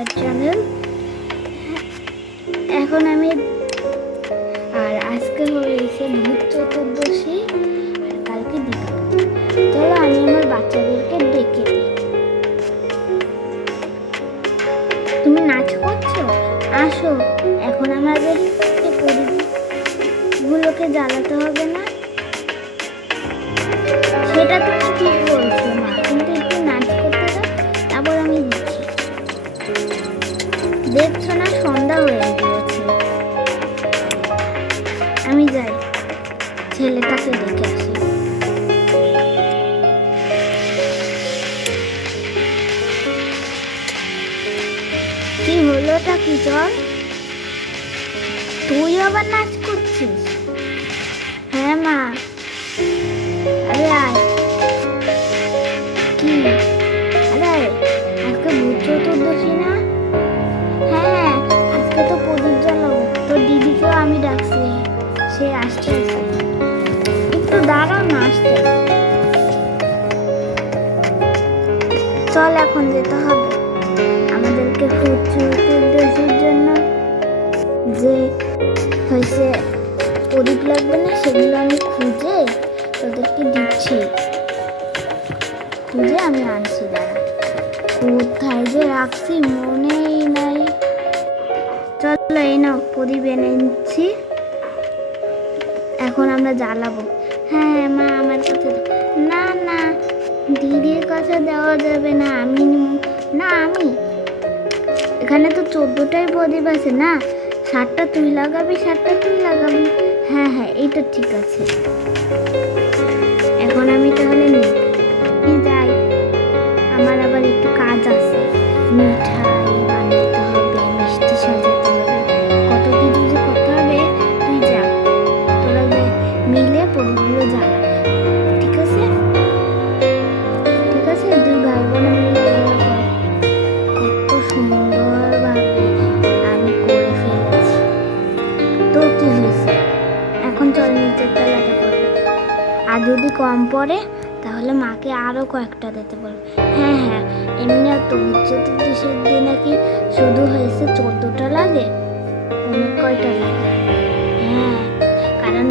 মালকার channel. এখন আমি আর আজকে হয়েছে ভূত চতুর্দশী আর কালকে দীপাবলি। চলো আমি আমার বাচ্চাদেরকে ডেকে দিই। তুমি নাচ করছো? আসো, এখন আমাদের প্রদীপগুলোকে জ্বালাতে হবে না? সেটা তুমি ঠিক বলছো মা, কিন্তু একটু নাচ করতে দাও, তারপর আমি দিচ্ছি। দেখছো না সন্ধ্যা হয়ে গিয়েছে। আমি যাই, ছেলেটাকে ডেকে আসি। কি হলোটা কি? চল, তুই আবার নাচ করছিস? হ্যাঁ মা। আরে আয়। কি? আরে আজকে ভূত চতুর্দশী না? হ্যাঁ, আজকে তো প্রদীপ জ্বালাবো। তোর দিদিকেও আমি ডাকছি, সে আসছে। একটু দাঁড়াও না, আসতে। চল এখন যেতে হবে আমাদেরকে ভূত চতুর্দশীর জন্য। যে হয়েছে প্রদীপ লাগবে না, সেগুলো আমি খুঁজে তোদেরকে দিচ্ছি। খুঁজে আমি আনছি, দাঁড়া। কোথায় যে রাখছি মনেই নাই। চলো এই নাও, প্রদীপ এনে নিচ্ছি, এখন আমরা জ্বালাবো। হ্যাঁ মা, আমার কাছে না না, দিদির কাছে দেওয়া যাবে না। আমি না, আমি এখানে তো 14টাই প্রদীপ আছে না। 7টা তুই লাগাবি, 7টা তুই লাগাবি। হ্যাঁ হ্যাঁ, এইটা ঠিক আছে। এখন আমি তাহলে যাই, আমার আবার একটু কাজ আছে। মিঠাই বানাতে হবে, মিষ্টি সাজাতে হবে, কত কিছু যে করতে হবে। তুই যা, তোরা মিলে প্রদীপগুলো জ্বালা। ঠিক আছে? ঠিক আছে, দুই ভাই বোন মিলে এগুলো কর। কত সুন্দরভাবে আমি করে ফেলেছি। তো কি হয়েছে? এখন চল নিচের তলাটা করবো। আর যদি কম পড়ে তাহলে মাকে আরো কয়েকটা দিতে বলবো। হ্যাঁ হ্যাঁ, এমনি তো চতুর্দশীর দিনে কি শুধু হয়েছে 14টা লাগে? অনেক কয়টা লাগে। হ্যাঁ, কারণ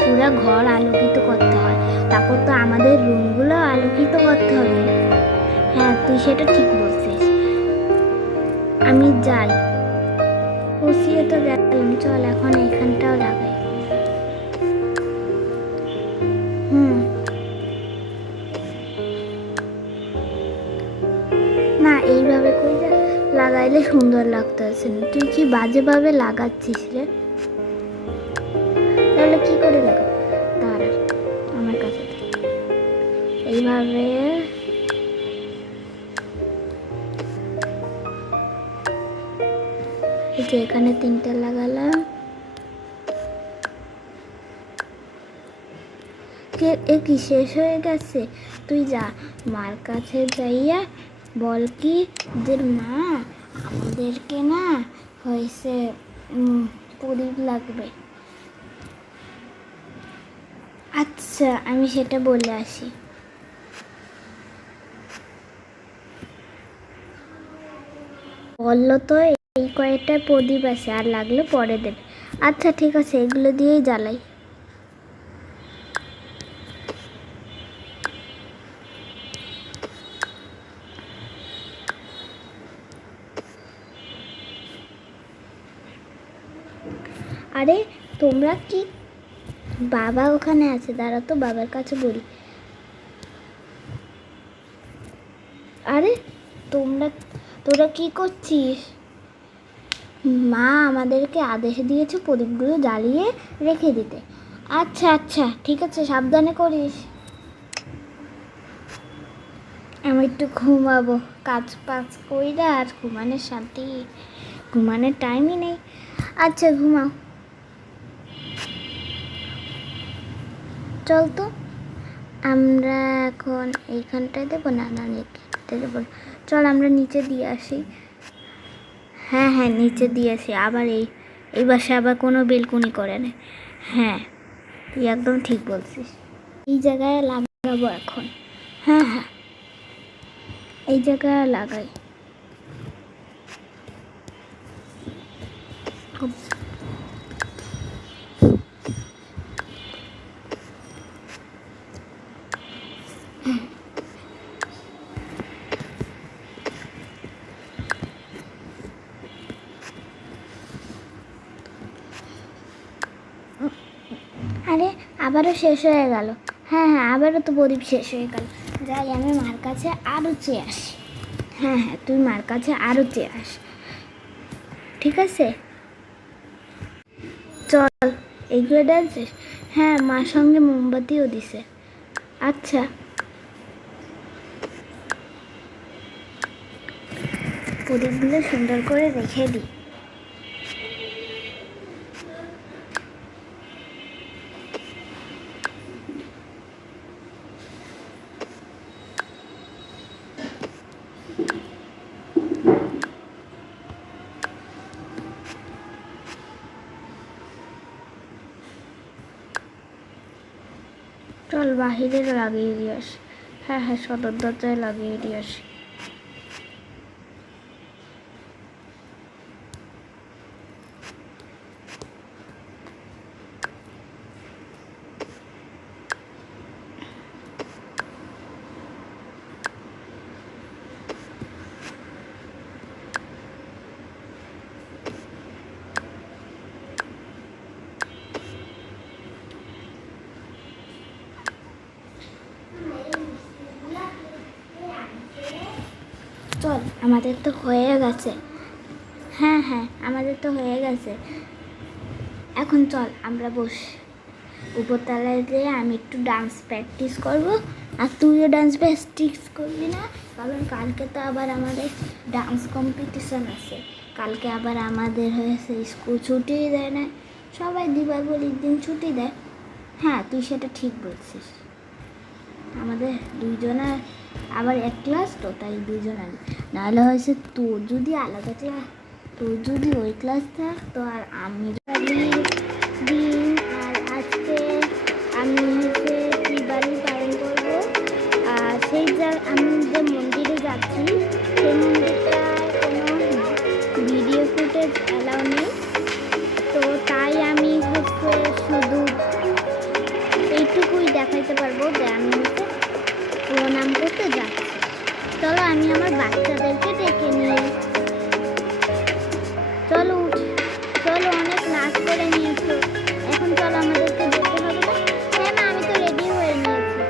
পুরো ঘর আলোকিত করতে হয়, তারপর তো আমাদের রুমগুলো আলোকিত করতে হবে। হ্যাঁ, তুই সেটা ঠিক বলছিস। আমি যাই, পুষিয়ে তো গেলাম। চল এখন এখানটাও লাগাই। না, এইভাবে করে লাগাইলে সুন্দর লাগতেছে না। তুই কি বাজেভাবে লাগাচ্ছিস রে? তাহলে কি করে লাগাবো? দাঁড়া, আমার কাছে এইভাবে। এই যে এখানে 3টা লাগালাম। এ কি শেষ হয়ে গেছে? তুই যা, মার কাছে যাইয়া বল কি যে মা, আমাদেরকে না হয়েছে প্রদীপ লাগবে। আচ্ছা, আমি সেটা বলে আসি। বললো তো এই কয়েকটা প্রদীপ আছে, আর লাগলে পরে দেবে। আচ্ছা ঠিক আছে, এগুলো দিয়েই জ্বালাই। আরে তোমরা কি, বাবা ওখানে আছে, দাঁড়া তো বাবার কাছে বলি। আরে তোরা কি করছিস? মা আমাদেরকে আদেশ দিয়েছে প্রদীপগুলো জ্বালিয়ে রেখে দিতে। আচ্ছা আচ্ছা, ঠিক আছে, সাবধানে করিস। আমি একটু ঘুমাবো, কাজ পাজ কইরা আর ঘুমানোর শান্তি, ঘুমানোর টাইমই নেই। আচ্ছা ঘুমাও। চল তো, আমরা এখন এইখানটায় দেবো না, না নিচে দেবো। চল আমরা নিচে দিয়ে আসি। হ্যাঁ হ্যাঁ, নিচে দিয়ে আসি। আবার এই বাসে আবার কোনো বেলকুনি করে না। হ্যাঁ, তুই একদম ঠিক বলছিস। এই জায়গায় লাগাবো এখন। হ্যাঁ হ্যাঁ, এই জায়গায় লাগাই। দেখো আরে আবারও শেষ হয়ে গেল। হ্যাঁ হ্যাঁ, আবারও তো প্রদীপ শেষ হয়ে গেল। যাই আমি মার কাছে আরও চেয়ে আসি। হ্যাঁ হ্যাঁ, তুই মার কাছে আরও চেয়ে আস, ঠিক আছে? চল, এইগুলো ডালছিস? হ্যাঁ, মার সঙ্গে মোমবাতিও দিছে। আচ্ছা, প্রদীপগুলো সুন্দর করে রেখে দিই। চল বাহিরে লাগিয়ে দিয়ে আসি। হ্যাঁ হ্যাঁ, সদর দরজায় লাগিয়ে দিয়ে আসি। চল, আমাদের তো হয়ে গেছে। হ্যাঁ হ্যাঁ, আমাদের তো হয়ে গেছে। এখন চল আমরা বস উপরতলায় যেয়ে আমি একটু ডান্স প্র্যাকটিস করব, আর তুইও ডান্স প্র্যাকটিস করবি না, কারণ কালকে তো আবার আমাদের ডান্স কম্পিটিশান আছে। কালকে আবার আমাদের হয়েছে স্কুল ছুটি দেয় না, সবাই দীপাবলির দিন ছুটি দেয়। হ্যাঁ, তুই সেটা ঠিক বলছিস। আমাদের দুইজনের আবার এক ক্লাস তো, তাই দুইজনের। নাহলে হয়েছে তোর যদি আলাদা ক্লাস, তোর যদি ওই ক্লাস থাকতো আর আমি দিন, আর আজকে আমি হচ্ছে দিওয়ালি পালন করবো। আর সেই আমি যে মন্দিরে যাচ্ছি সেই মন্দিরটায় কোনো ভিডিও ফুটেজ অ্যালাউ নেই, তো তাই আমি হচ্ছে শুধু এইটুকুই দেখাইতে পারবো যে আমি হচ্ছে প্রণাম করতে যাচ্ছি। চলো আমি আমার বাচ্চাদেরকে ডেকে নিই। চলো চলো, অনেক নাচ করে নিয়েছো, এখন চলো আমাদেরকে যেতে হবে না? হ্যাঁ মা, আমি তো রেডি হয়ে নিয়েছি।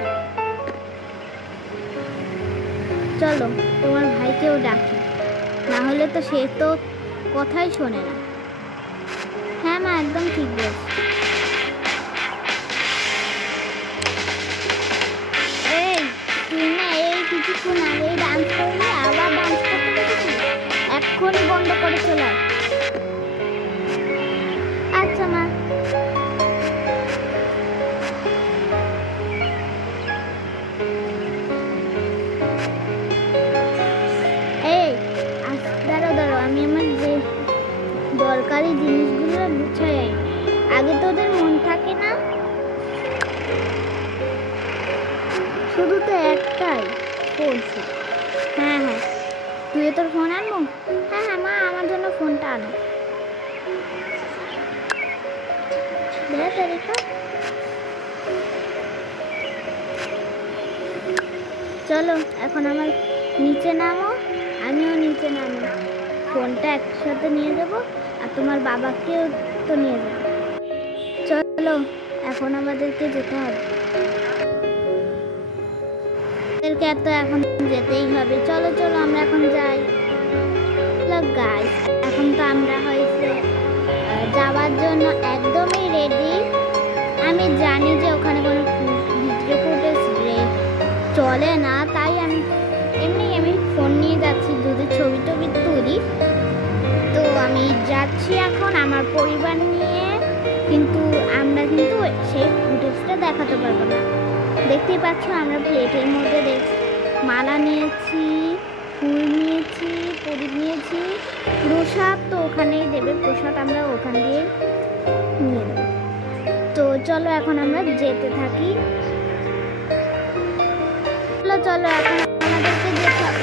চলো তোমার ভাইকেও ডাকি, না হলে তো সে তো কথাই শোনে না। হ্যাঁ মা, একদম ঠিক বলছি। এই তুই না এই কিছুক্ষণ আগেই ডান্স করলি, আবার ডান্স করতে গেছিস? এক্ষুনি বন্ধ করে চলে আয়। আচ্ছা মা। এই দাঁড়াও, আমি আমার যে দরকারি জিনিসগুলো গুছাই আগে। তোদের মন থাকে না? শুধু তো একটাই ফোন। হ্যাঁ হ্যাঁ, তুই তোর ফোন আনবো? হ্যাঁ হ্যাঁ মা, আমার জন্য ফোনটা আনো। দেখো, চলো এখন আমার নিচে নামো, আমিও নিচে নামো। ফোনটা একসাথে নিয়ে যাবো, আর তোমার বাবাকেও তো নিয়ে যাবো। চলো এখন আমাদেরকে যেতে হবে, তো এখন যেতেই হবে। চলো চলো, আমরা এখন যাই। গাইস, এখন তো আমরা হয়েছে যাওয়ার জন্য একদমই রেডি। আমি জানি যে ওখানে কোনো ভিডিও ফুটেজ চলে না, তাই আমি ফোন নিয়ে যাচ্ছি, যদি ছবি টবি তুলি। তো আমি যাচ্ছি এখন আমার পরিবার নিয়ে, কিন্তু আমরা কিন্তু সেই ফুটেজটা দেখাতে পারবো না। দেখতেই পাচ্ছ আমরা প্লেটের মধ্যে মালা নিয়েছি, ফুল নিয়েছি, প্রদীপ নিয়েছি, প্রসাদ তো ওখানেই দেবে, প্রসাদ আমরা ওখান দিয়ে নিয়ে নেব। তো চলো এখন আমরা যেতে থাকি। চলো এখন আমাদেরকে যেতে হবে।